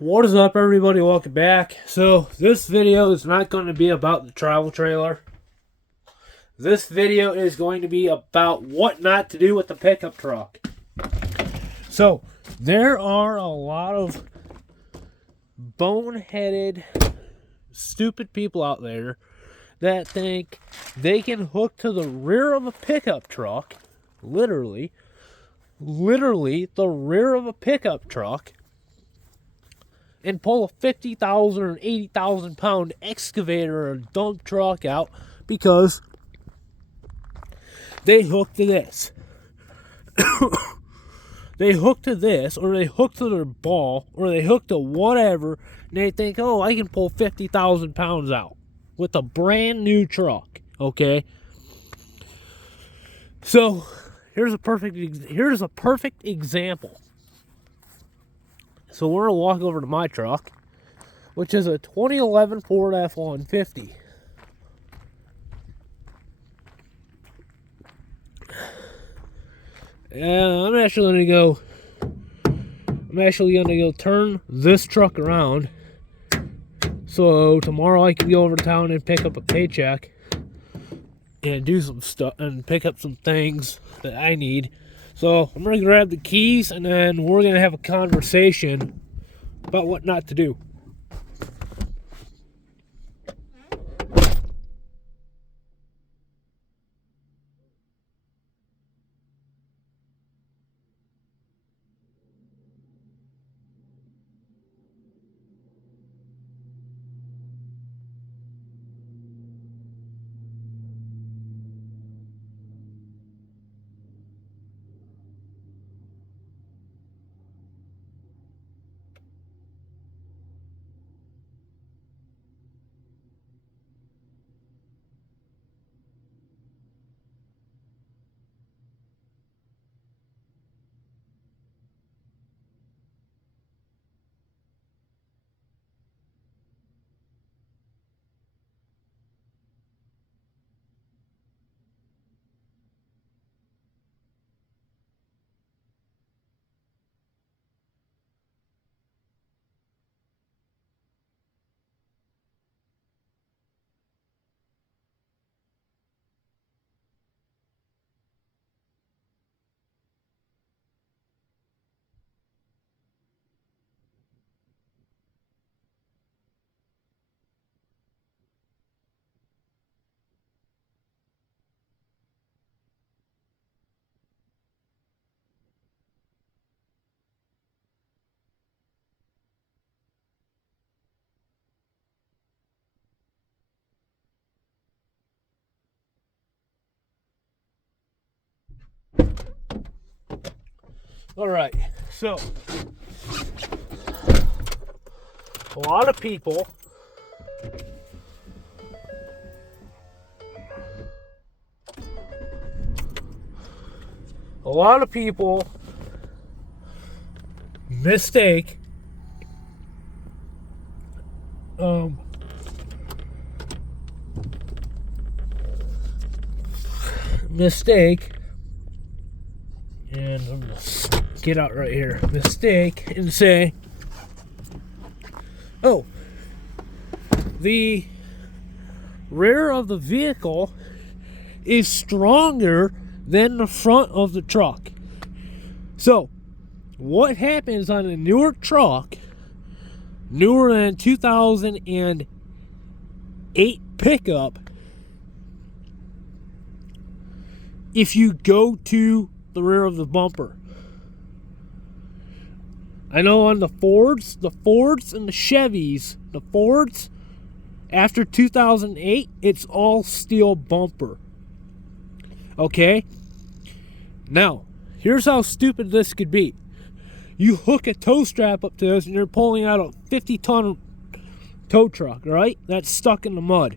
What is up, everybody? Welcome back. So this video is not going to be about the travel trailer. This video is going to be about what not to do with the pickup truck. So there are a lot of boneheaded, stupid people out there that think they can hook to the rear of a pickup truck, literally the rear of a pickup truck, and pull a 50,000 or 80,000 pound excavator or dump truck out because they hook to this. They hook to this, or they hook to their ball, or they hook to whatever, and they think, oh, I can pull 50,000 pounds out with a brand new truck, okay? So here's a perfect example. So we're going to walk over to my truck, which is a 2011 Ford F-150. And I'm actually going to go turn this truck around. So tomorrow I can go over to town and pick up a paycheck and do some stuff and pick up some things that I need. So I'm going to grab the keys, and then we're going to have a conversation about what not to do. All right, so a lot of people mistake and I'm gonna get out right here, mistake, and say, oh, the rear of the vehicle is stronger than the front of the truck. So what happens on a newer truck, newer than 2008 pickup, if you go to the rear of the bumper? I know on the Fords and the Chevys, the Fords after 2008, it's all steel bumper. Okay? Now, here's how stupid this could be. You hook a tow strap up to this and you're pulling out a 50-ton tow truck, right? That's stuck in the mud.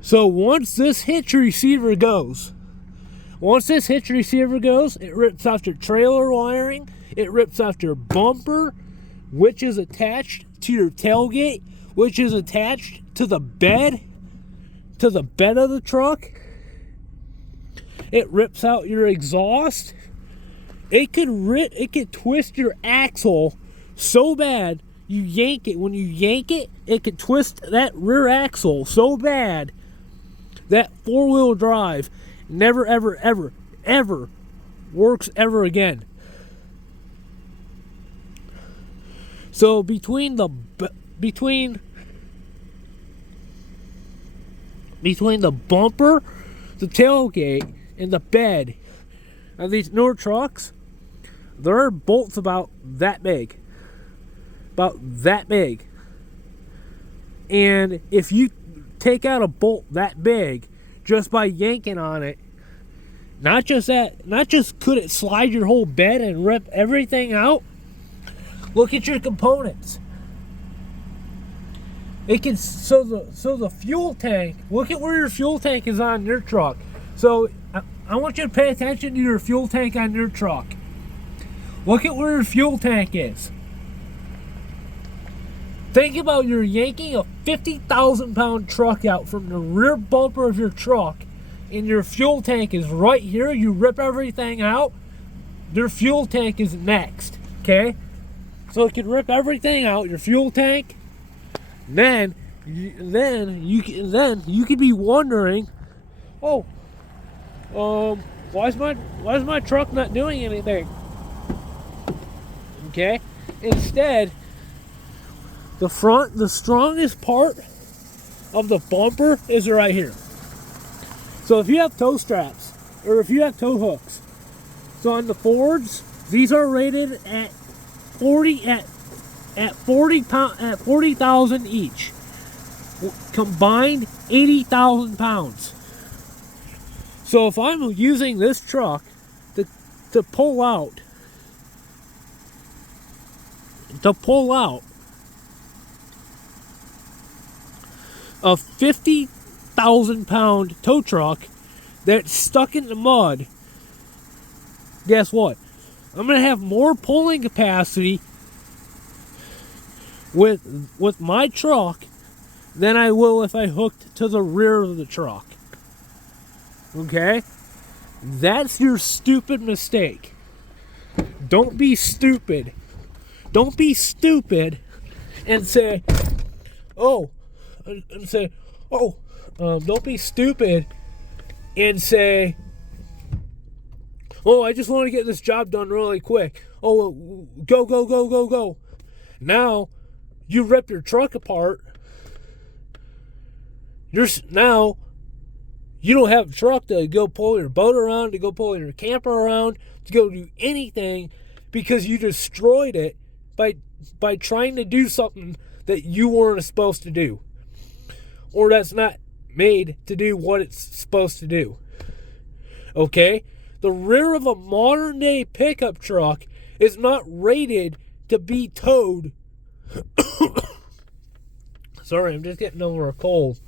So once this hitch receiver goes, it rips out your trailer wiring, it rips out your bumper, which is attached to your tailgate, which is attached to the bed of the truck. It rips out your exhaust. it could twist your axle so bad. You yank it. When you yank it, it could twist that rear axle so bad that four-wheel drive never, ever, ever, ever works ever again. So between the bumper, the tailgate, and the bed of these newer trucks, there are bolts about that big. About that big. And if you take out a bolt that big just by yanking on it, not just could it slide your whole bed and rip everything out. Look at your components. It can so the fuel tank. Look at where your fuel tank is on your truck. So I want you to pay attention to your fuel tank on your truck. Look at where your fuel tank is. Think about you're yanking a 50,000-pound truck out from the rear bumper of your truck, and your fuel tank is right here. You rip everything out. Your fuel tank is next. Okay, so it can rip everything out. Your fuel tank. Then you could be wondering, oh, why is my truck not doing anything? Okay, instead, the strongest part of the bumper is right here. So if you have tow straps or if you have tow hooks, so on the Fords, these are rated at 40,000 each, combined 80,000 pounds. So if I'm using this truck to pull out a 50,000-pound tow truck that's stuck in the mud, guess what? I'm going to have more pulling capacity with my truck than I will if I hooked to the rear of the truck. Okay? That's your stupid mistake. Don't be stupid. Don't be stupid and say, don't be stupid and say, oh, I just want to get this job done really quick. Oh, go. Now, you rip your truck apart. Now, you don't have a truck to go pull your boat around, to go pull your camper around, to go do anything because you destroyed it by trying to do something that you weren't supposed to do. Or that's not made to do what it's supposed to do. Okay? The rear of a modern day pickup truck is not rated to be towed. Sorry, I'm just getting over a cold.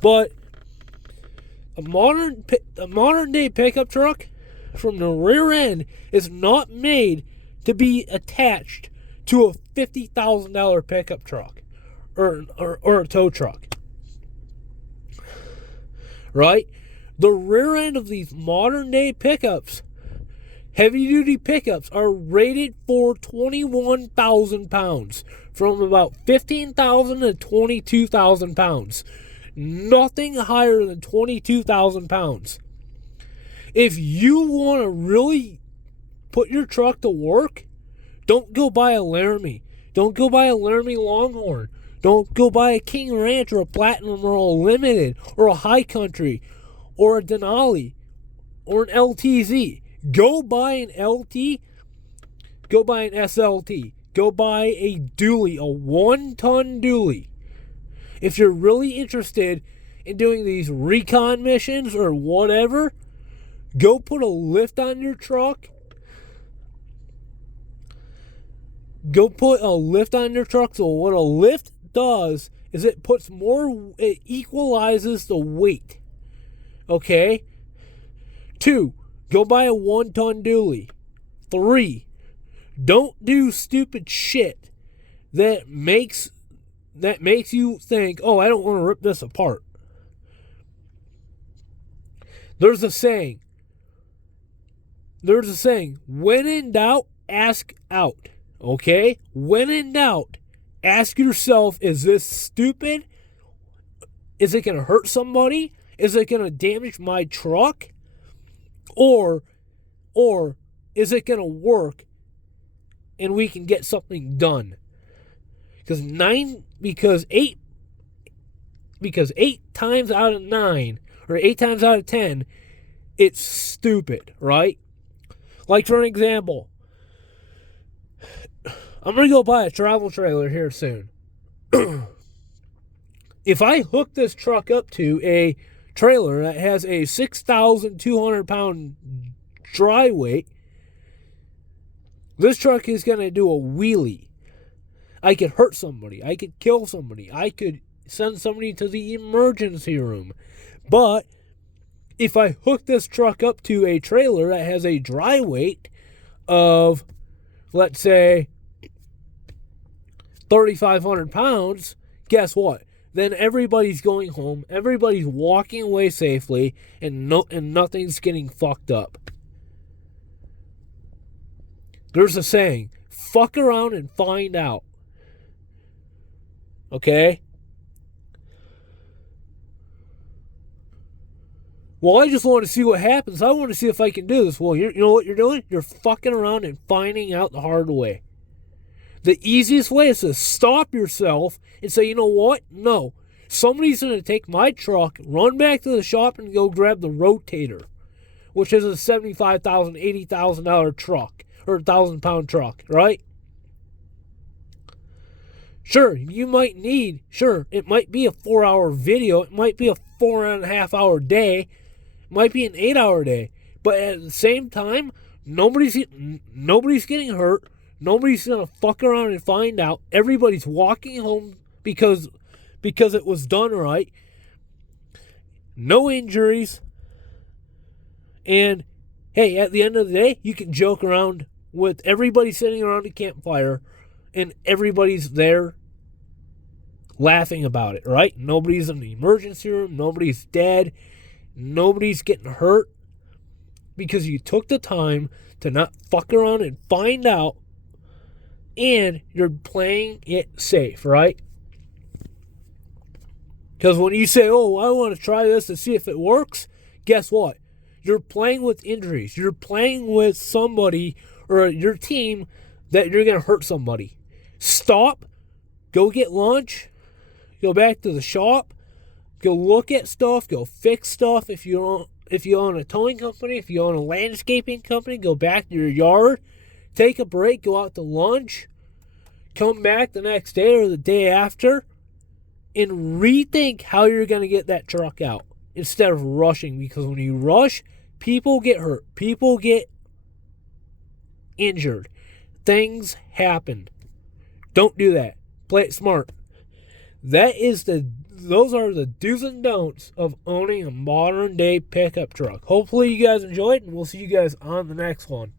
But a modern day pickup truck from the rear end is not made to be attached to a $50,000 pickup truck or a tow truck. Right? The rear end of these modern day pickups, heavy duty pickups, are rated for 21,000 pounds, from about 15,000 to 22,000 pounds. Nothing higher than 22,000 pounds. If you want to really put your truck to work, don't go buy a Laramie. Don't go buy a Laramie Longhorn. Don't go buy a King Ranch or a Platinum or a Limited or a High Country or a Denali or an LTZ. Go buy an LT. Go buy an SLT. Go buy a dually, a 1-ton dually. If you're really interested in doing these recon missions or whatever, go put a lift on your truck. Go put a lift on your truck. So what a lift does is it equalizes the weight. Okay? 2, go buy a 1-ton dually. 3, don't do stupid shit that makes you think, oh, I don't want to rip this apart. There's a saying. there's a saying, when in doubt, ask out. Okay? When in doubt, ask yourself, is this stupid? Is it going to hurt somebody? Is it going to damage my truck? Or is it going to work and we can get something done? Because eight times out of 9 or 8 times out of 10, it's stupid, right? Like, for an example, I'm going to go buy a travel trailer here soon. If I hook this truck up to a trailer that has a 6,200 pound dry weight, this truck is going to do a wheelie. I could hurt somebody. I could kill somebody. I could send somebody to the emergency room. But if I hook this truck up to a trailer that has a dry weight of, let's say, 3,500 pounds, guess what? Then everybody's going home, everybody's walking away safely, and nothing's getting fucked up. There's a saying, fuck around and find out. Okay? Well, I just want to see what happens. I want to see if I can do this. Well, you know what you're doing? You're fucking around and finding out the hard way. The easiest way is to stop yourself and say, you know what? No. Somebody's going to take my truck, run back to the shop, and go grab the rotator, which is a $75,000, $80,000 truck, or 1,000-pound truck, right? Sure, it might be a 4-hour video. It might be a 4.5-hour day. It might be an 8-hour day. But at the same time, nobody's getting hurt. Nobody's going to fuck around and find out. Everybody's walking home because it was done right. No injuries. And, hey, at the end of the day, you can joke around with everybody sitting around a campfire and everybody's there laughing about it, right? Nobody's in the emergency room. Nobody's dead. Nobody's getting hurt because you took the time to not fuck around and find out, and you're playing it safe, right? Because when you say, oh, I want to try this to see if it works, guess what? You're playing with injuries. You're playing with somebody or your team that you're going to hurt somebody. Stop. Go get lunch. Go back to the shop. Go look at stuff. Go fix stuff. If you own a towing company, if you own a landscaping company, go back to your yard. Take a break. Go out to lunch. Come back the next day or the day after and rethink how you're going to get that truck out instead of rushing. Because when you rush, people get hurt. People get injured. Things happen. Don't do that. Play it smart. Those are the do's and don'ts of owning a modern day pickup truck. Hopefully you guys enjoyed, and we'll see you guys on the next one.